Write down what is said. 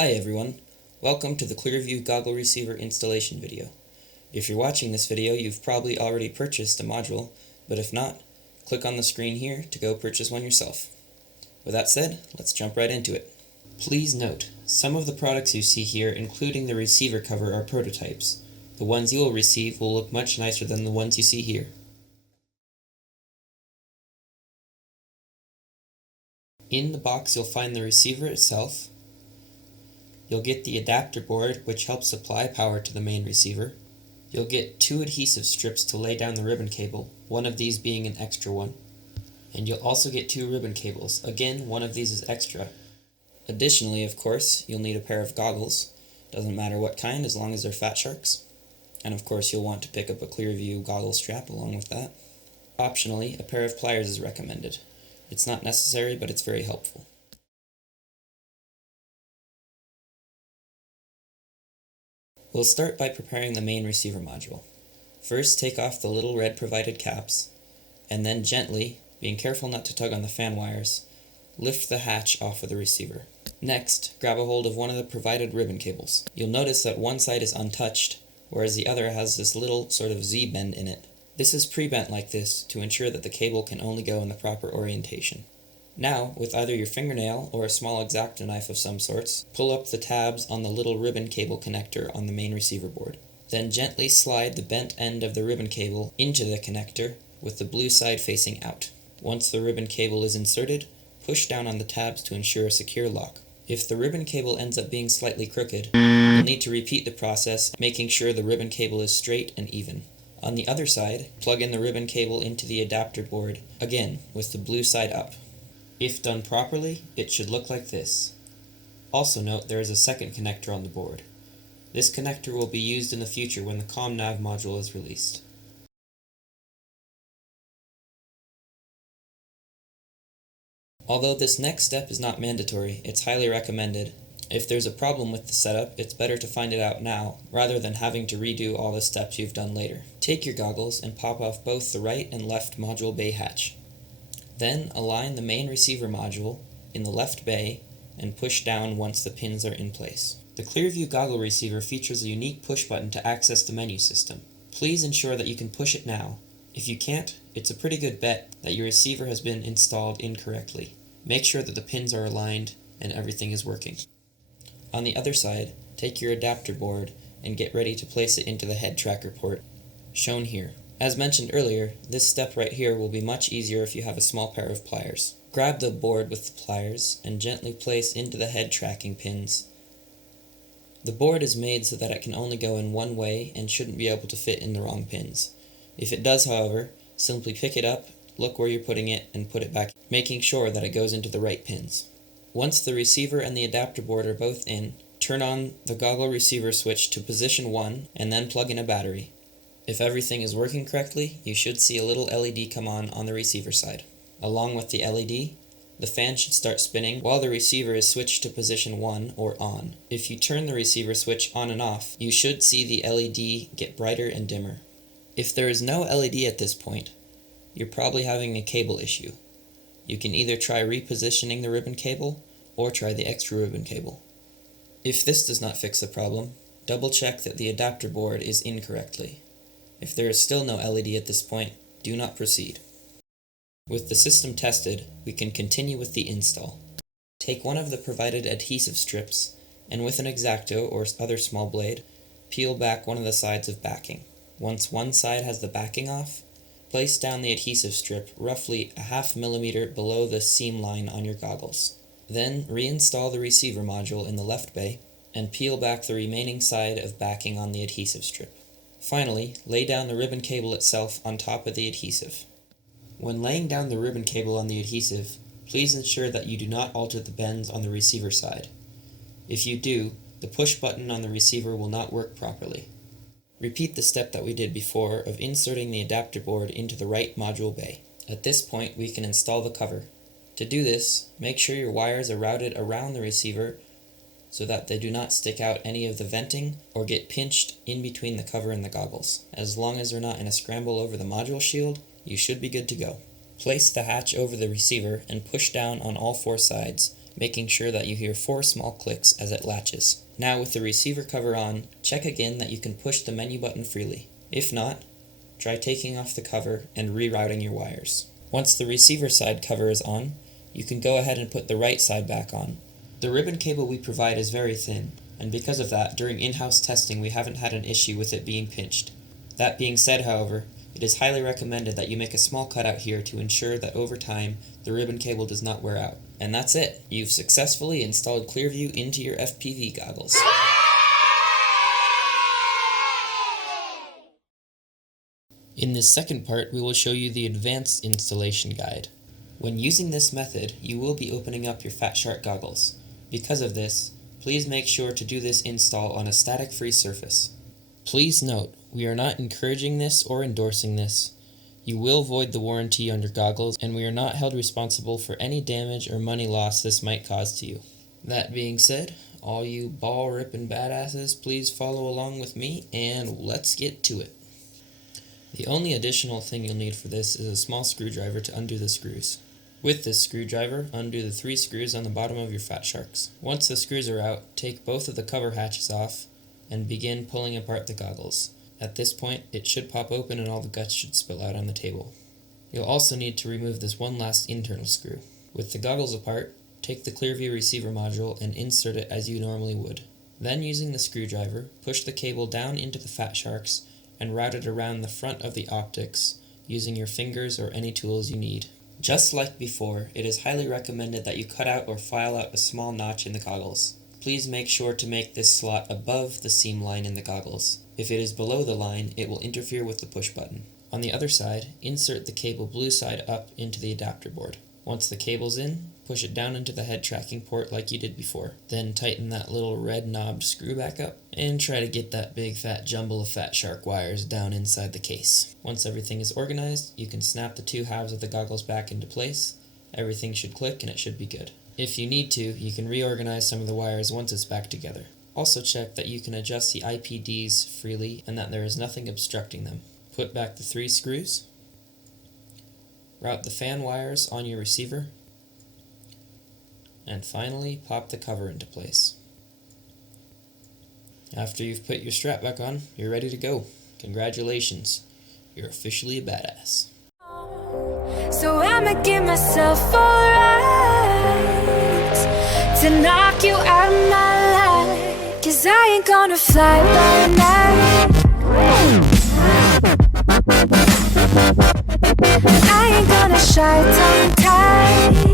Hi everyone, welcome to the ClearView Goggle Receiver installation video. If you're watching this video, you've probably already purchased a module, but if not, click on the screen here to go purchase one yourself. With that said, let's jump right into it. Please note, some of the products you see here, including the receiver cover, are prototypes. The ones you will receive will look much nicer than the ones you see here. In the box you'll find the receiver itself. You'll get the adapter board, which helps supply power to the main receiver. You'll get 2 adhesive strips to lay down the ribbon cable, one of these being an extra one. And you'll also get 2 ribbon cables, again one of these is extra. Additionally, of course, you'll need a pair of goggles, doesn't matter what kind as long as they're Fat Sharks. And of course you'll want to pick up a ClearView goggle strap along with that. Optionally, a pair of pliers is recommended. It's not necessary, but it's very helpful. We'll start by preparing the main receiver module. First, take off the little red provided caps, and then gently, being careful not to tug on the fan wires, lift the hatch off of the receiver. Next, grab a hold of one of the provided ribbon cables. You'll notice that one side is untouched, whereas the other has this little sort of Z-bend in it. This is pre-bent like this to ensure that the cable can only go in the proper orientation. Now, with either your fingernail or a small X-Acto knife of some sorts, pull up the tabs on the little ribbon cable connector on the main receiver board. Then gently slide the bent end of the ribbon cable into the connector with the blue side facing out. Once the ribbon cable is inserted, push down on the tabs to ensure a secure lock. If the ribbon cable ends up being slightly crooked, you'll need to repeat the process, making sure the ribbon cable is straight and even. On the other side, plug in the ribbon cable into the adapter board, again with the blue side up. If done properly, it should look like this. Also note there is a second connector on the board. This connector will be used in the future when the ComNav module is released. Although this next step is not mandatory, it's highly recommended. If there's a problem with the setup, it's better to find it out now, rather than having to redo all the steps you've done later. Take your goggles and pop off both the right and left module bay hatch. Then align the main receiver module in the left bay and push down once the pins are in place. The ClearView Goggle Receiver features a unique push button to access the menu system. Please ensure that you can push it now. If you can't, it's a pretty good bet that your receiver has been installed incorrectly. Make sure that the pins are aligned and everything is working. On the other side, take your adapter board and get ready to place it into the head tracker port, shown here. As mentioned earlier, this step right here will be much easier if you have a small pair of pliers. Grab the board with the pliers and gently place into the head tracking pins. The board is made so that it can only go in one way and shouldn't be able to fit in the wrong pins. If it does, however, simply pick it up, look where you're putting it, and put it back, making sure that it goes into the right pins. Once the receiver and the adapter board are both in, turn on the goggle receiver switch to position 1 and then plug in a battery. If everything is working correctly, you should see a little LED come on the receiver side. Along with the LED, the fan should start spinning while the receiver is switched to position 1 or on. If you turn the receiver switch on and off, you should see the LED get brighter and dimmer. If there is no LED at this point, you're probably having a cable issue. You can either try repositioning the ribbon cable or try the extra ribbon cable. If this does not fix the problem, double check that the adapter board is in correctly. If there is still no LED at this point, do not proceed. With the system tested, we can continue with the install. Take one of the provided adhesive strips, and with an X-Acto or other small blade, peel back one of the sides of backing. Once one side has the backing off, place down the adhesive strip roughly a ½ millimeter below the seam line on your goggles. Then reinstall the receiver module in the left bay, and peel back the remaining side of backing on the adhesive strip. Finally, lay down the ribbon cable itself on top of the adhesive. When laying down the ribbon cable on the adhesive, please ensure that you do not alter the bends on the receiver side. If you do, the push button on the receiver will not work properly. Repeat the step that we did before of inserting the adapter board into the right module bay. At this point, we can install the cover. To do this, make sure your wires are routed around the receiver so that they do not stick out any of the venting or get pinched in between the cover and the goggles. As long as they're not in a scramble over the module shield, you should be good to go. Place the hatch over the receiver and push down on all 4 sides, making sure that you hear 4 small clicks as it latches. Now with the receiver cover on, check again that you can push the menu button freely. If not, try taking off the cover and rerouting your wires. Once the receiver side cover is on, you can go ahead and put the right side back on. The ribbon cable we provide is very thin, and because of that, during in-house testing we haven't had an issue with it being pinched. That being said, however, it is highly recommended that you make a small cutout here to ensure that over time, the ribbon cable does not wear out. And that's it! You've successfully installed ClearView into your FPV goggles. In this second part, we will show you the advanced installation guide. When using this method, you will be opening up your Fat Shark goggles. Because of this, please make sure to do this install on a static-free surface. Please note, we are not encouraging this or endorsing this. You will void the warranty on your goggles, and we are not held responsible for any damage or money loss this might cause to you. That being said, all you ball-ripping badasses, please follow along with me, and let's get to it. The only additional thing you'll need for this is a small screwdriver to undo the screws. With this screwdriver, undo the 3 screws on the bottom of your Fat Sharks. Once the screws are out, take both of the cover hatches off and begin pulling apart the goggles. At this point, it should pop open and all the guts should spill out on the table. You'll also need to remove this one last internal screw. With the goggles apart, take the ClearView receiver module and insert it as you normally would. Then, using the screwdriver, push the cable down into the Fat Sharks and route it around the front of the optics using your fingers or any tools you need. Just like before, it is highly recommended that you cut out or file out a small notch in the goggles. Please make sure to make this slot above the seam line in the goggles. If it is below the line, it will interfere with the push button. On the other side, insert the cable blue side up into the adapter board. Once the cable's in, push it down into the head tracking port like you did before. Then tighten that little red knobbed screw back up and try to get that big fat jumble of Fat Shark wires down inside the case. Once everything is organized, you can snap the 2 halves of the goggles back into place. Everything should click and it should be good. If you need to, you can reorganize some of the wires once it's back together. Also check that you can adjust the IPDs freely and that there is nothing obstructing them. Put back the 3 screws. Route the fan wires on your receiver. And finally, pop the cover into place. After you've put your strap back on, you're ready to go. Congratulations, you're officially a badass. So I'ma give myself a right to knock you out of my life, 'cause I ain't gonna fly by night. I ain't gonna shy tongue tied.